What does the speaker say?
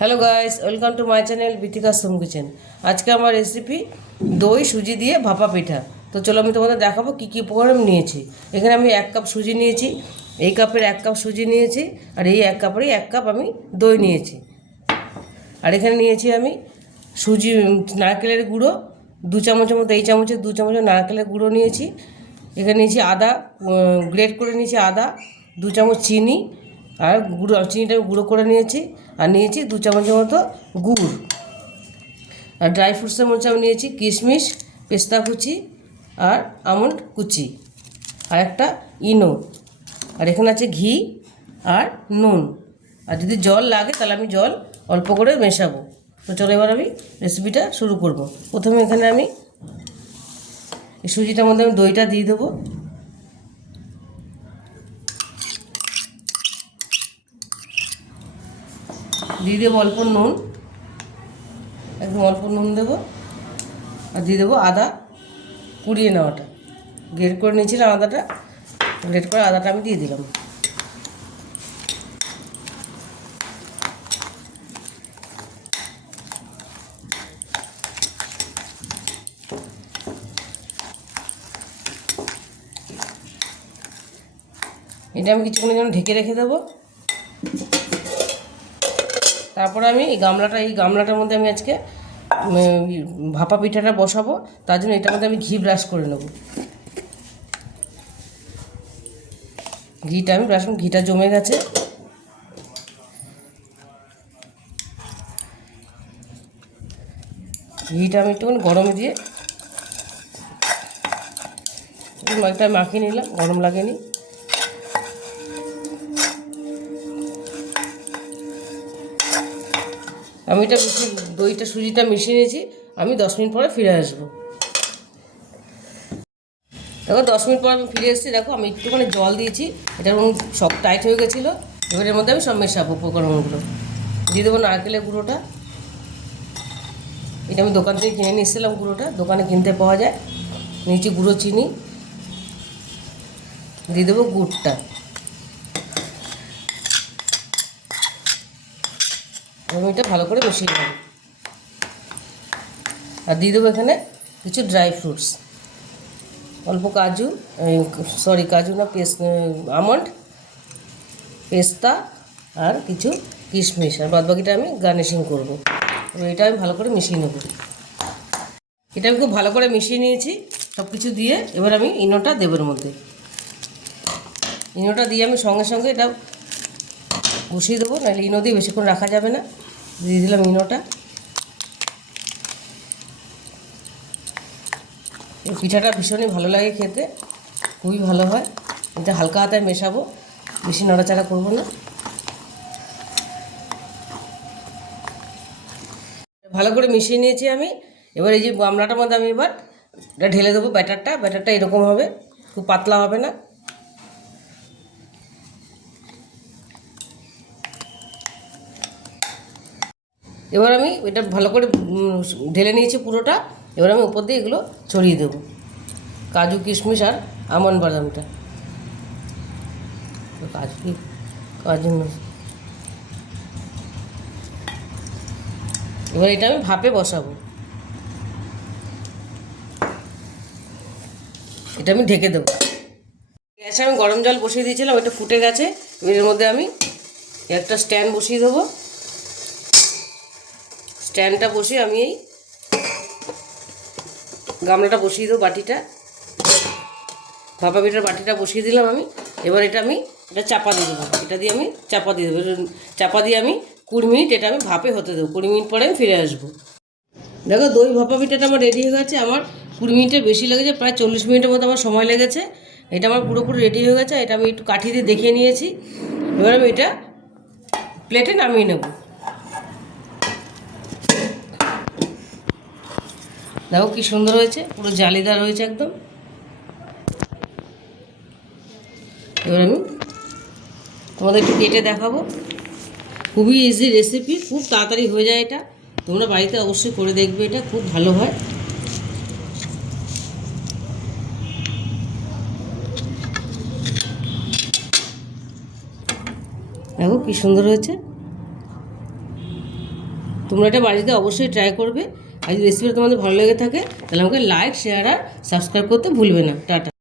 Hello guys, welcome to my channel Bithika Som kitchen. আজকে আমার recipe দই সুজি দিয়ে ভাপা পিঠা। তো চলো আমি তোমাদের দেখাবো কী কী উপকরণ নিয়েছি। এখানে আমি 1 কাপ সুজি নিয়েছি, এই কাপের 1 কাপ সুজি নিয়েছি, আর এই 1 কাপেরই 1 কাপ আমি দই নিয়েছি। আর এখানে নিয়েছি আমি সুজি নারকেলের গুঁড়ো 2 চামচের মতো, এই চামচের 2 চামচ নারকেলের গুঁড়ো নিয়েছি। এখানে নিয়েছি আদা, গ্রেট করে নিয়েছি আদা, 2 চামচ চিনি, আর চিনিটা গুঁড়ো করে নিয়েছি। আর নিয়েছি 2 চামচের মতো গুড়। আর ড্রাই ফ্রুটসের মধ্যে আমি নিয়েছি কিশমিশ, পেস্তা কুচি আর আমন্ড কুচি, আর একটা ইনো। আর এখানে আছে ঘি আর নুন। আর যদি জল লাগে তাহলে আমি জল অল্প করে মেশাবো। তো চলো এবার আমি রেসিপিটা শুরু করব। প্রথমে এখানে আমি এই সুজিটার মধ্যে আমি দইটা দিয়ে দেবো। দিয়ে দেবো অল্প নুন, একদম অল্প নুন দেবো। আর দিয়ে দেবো আদা কুড়িয়ে নেওয়াটা, গ্রেট করে নিয়েছিলাম আদাটা, গ্রেট করে আদাটা আমি দিয়ে দিলাম। এটা আমি কিছুক্ষণের জন্য ঢেকে রেখে দেবো। তারপরে আমি এই গামলাটার মধ্যে আমি আজকে ভাপা পিঠাটা বসাবো। তার জন্য এটার মধ্যে আমি ঘি ব্রাশ করে নেব। ঘিটা আমি ব্রাশ, ঘিটা জমে গেছে। ঘিটা আমি একটুখানি গরমে দিয়ে একটা মাখিয়ে নিলাম, গরম লাগেনি। আমি এটা দইটা সুজিটা মিশিয়ে নিয়েছি। আমি 10 মিনিট পরে ফিরে আসবো। দেখো 10 মিনিট পর আমি ফিরে এসেছি। দেখো আমি একটুখানি জল দিয়েছি, এটা সব টাইট হয়ে গেছিলো। এবার এর মধ্যে আমি সব মেশাবো উপকরণগুলো। দিয়ে দেবো নারকেলের গুঁড়োটা, এটা আমি দোকান থেকে কিনে নিয়ে এসেছিলাম। গুঁড়োটা দোকানে কিনতে পাওয়া যায়। নিচে গুঁড়ো চিনি, দিয়ে দেবো গুড়টা। আমি এটা ভালো করে মিশিয়ে নেব। আর দিয়ে দেবো এখানে কিছু ড্রাই ফ্রুটস, অল্প কাজু, কাজু না, আমন্ড, পেস্তা আর কিছু কিশমিশ। আর বাদবাকিটা আমি গার্নিশিং করবো। এবার এটা আমি ভালো করে মিশিয়ে নেব। এটা আমি খুব ভালো করে মিশিয়ে নিয়েছি সব কিছু দিয়ে। এবার আমি ইনোটা দেবো এর মধ্যে। ইনোটা দিয়ে আমি সঙ্গে সঙ্গে এটা বসিয়ে দেবো, নাহলে ইনো দিয়ে বেশিক্ষণ রাখা যাবে না। দিয়ে দিলাম ইনোটা। এই পিঠাটা ভীষণই ভালো লাগে খেতে, খুবই ভালো হয়। এটা হালকা হাতে মেশাবো, বেশি নড়াচড়া করবো না। ভালো করে মিশিয়ে নিয়েছি আমি। এবার এই যে গামলাটার মধ্যে আমি এবার এটা ঢেলে দেবো। ব্যাটারটা এরকম হবে, খুব পাতলা হবে না। এবার আমি এটা ভালো করে ঢেলে নিয়েছি পুরোটা। এবার আমি উপর দিয়ে এগুলো ছড়িয়ে দেবো, কাজু কিশমিশ আর আমন্ড বাদামটা। কাজু এবার এটা আমি ভাপে বসাবো। এটা আমি ঢেকে দেবো। গ্যাসে আমি গরম জল বসিয়ে দিয়েছিলাম, এটা ফুটে গেছে। এর মধ্যে আমি একটা স্ট্যান্ড বসিয়ে দেবো। স্ট্যান্ডটা বসিয়ে আমি এই গামলাটা বসিয়ে দেবো, বাটিটা, ভাপা পিঠার বাটিটা বসিয়ে দিলাম আমি। এবার এটা চাপা দিয়ে দেবো। এটা দিয়ে আমি চাপা দিয়ে দেবো। চাপা দিয়ে আমি 20 মিনিট এটা আমি ভাপে হতে দেবো। 20 মিনিট পরে আমি ফিরে আসবো। দেখো দই ভাপা পিঠাটা আমার রেডি হয়ে গেছে। আমার 20 মিনিটের বেশি লেগেছে, প্রায় 40 মিনিটের মতো আমার সময় লেগেছে। এটা আমার পুরোপুরি রেডি হয়ে গেছে। এটা আমি একটু কাঠি দিয়ে দেখিয়ে নিয়েছি। এবার আমি এটা প্লেটে নামিয়ে নেব। দেখো কি সুন্দর হয়েছে, পুরো জালিদার হয়েছে একদম। এবার আমি তোমাদের একটু কেটে দেখাবো। খুবই ইজি রেসিপি, খুব তাড়াতাড়ি হয়ে যায় এটা। তোমরা বাড়িতে অবশ্যই করে দেখবে, এটা খুব ভালো হয়। দেখো কি সুন্দর হয়েছে। তোমরা এটা বাড়িতে অবশ্যই ট্রাই করবে। আর যদি রেসিপিটা তোমাদের ভালো লেগে থাকে তাহলে আমাকে লাইক, শেয়ার আর সাবস্ক্রাইব করতে ভুলবে না। টাটা।